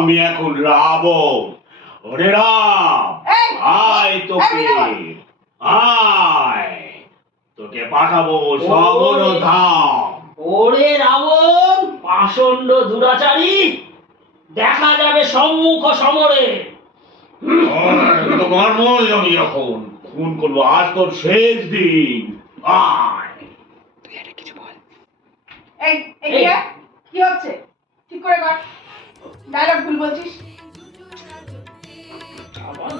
আমি এখন রাবণ। ওরে রাম, আয় তোকে, আয় তোকে পাঠাবো সগর ধাম। ওরে রাবণ পাষণ্ড দুরাচারী, দেখা যাবে সম্মুখ সমরে। মরমই আমি এখন খুন করবো, আজ তোর শেষ দিন। আয় তুই এটা কিছু বল। এই কি হচ্ছে? ঠিক করে কর, ডায়লগ ভুল বলছিস। আবার